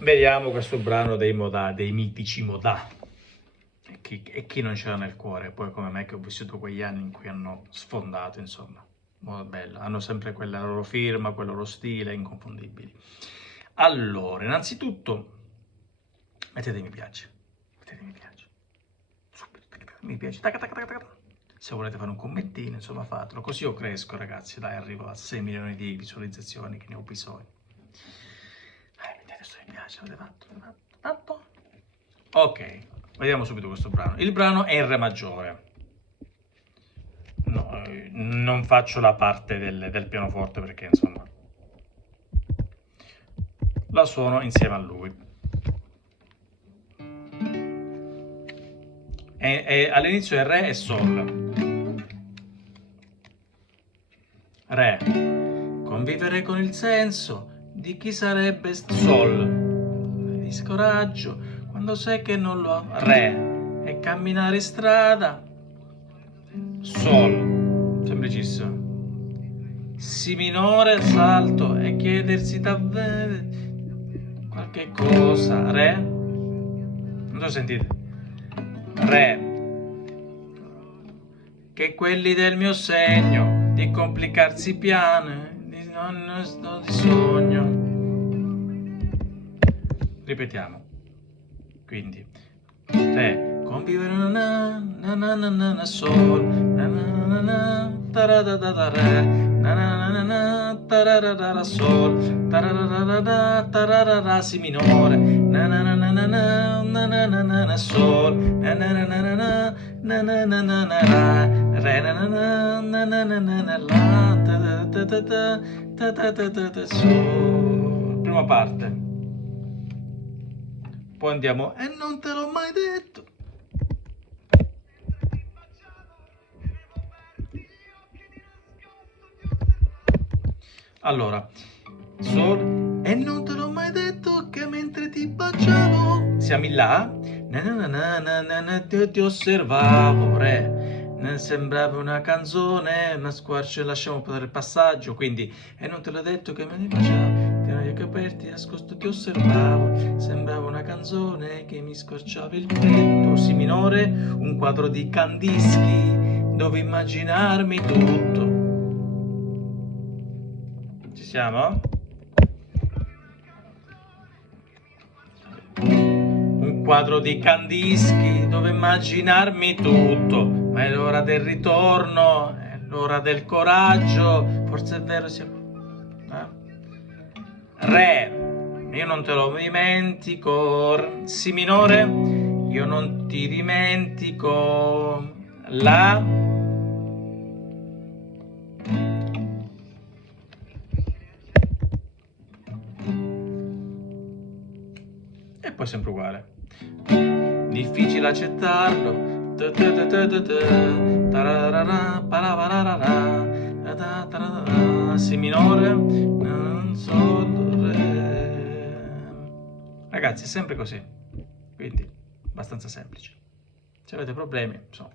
Vediamo questo brano dei Modà, dei mitici Modà. E chi non c'era nel cuore, poi come me che ho vissuto quegli anni in cui hanno sfondato, insomma. Molto bello. Hanno sempre quella loro firma, quel loro stile, inconfondibili. Allora, innanzitutto, mettete mi piace. Mettete mi piace. Subito, mi piace. Taca, taca, taca, taca. Se volete fare un commentino, insomma, fatelo. Così io cresco, ragazzi. Dai, arrivo a 6 milioni di visualizzazioni, che ne ho bisogno. Mettete su mi piace, avete fatto? Fatto? Ok, vediamo subito questo brano. Il brano è in re maggiore. No, non faccio la parte del pianoforte perché, insomma, la suono insieme a lui. All'inizio è re e sol. Re. Convivere con il senso di chi sarebbe sol. Di scoraggio quando sai che non lo ha. Re. E camminare in strada. Sol. Semplicissimo. Si minore salto e chiedersi davvero qualche cosa. Re. Non so sentite. Re. Che quelli del mio segno di complicarsi piano di sogno. Ripetiamo. Quindi re, convivere sol, re, sol, si minore, sol, sol. Prima parte. Poi andiamo, e non te l'ho mai detto. Allora, sol, e non te l'ho mai detto che mentre ti baciavo, siamo in là, ti osservavo, re, ne sembrava una canzone, una squarcia, lasciamo per il passaggio, quindi, e non te l'ho detto che mentre ti baciavo, gli occhi aperti, nascosto ti osservavo, sembrava una canzone che mi squarciava il petto, si minore, un quadro di Kandinsky, dove immaginarmi tutto. Ci siamo? Un quadro di Kandinsky, dove immaginarmi tutto, ma è l'ora del ritorno, è l'ora del coraggio, forse è vero siamo... Re, io non te lo dimentico, si minore, io non ti dimentico, la, e poi sempre uguale, difficile accettarlo, si minore, non so, ragazzi, è sempre così, quindi abbastanza semplice. Se avete problemi, insomma,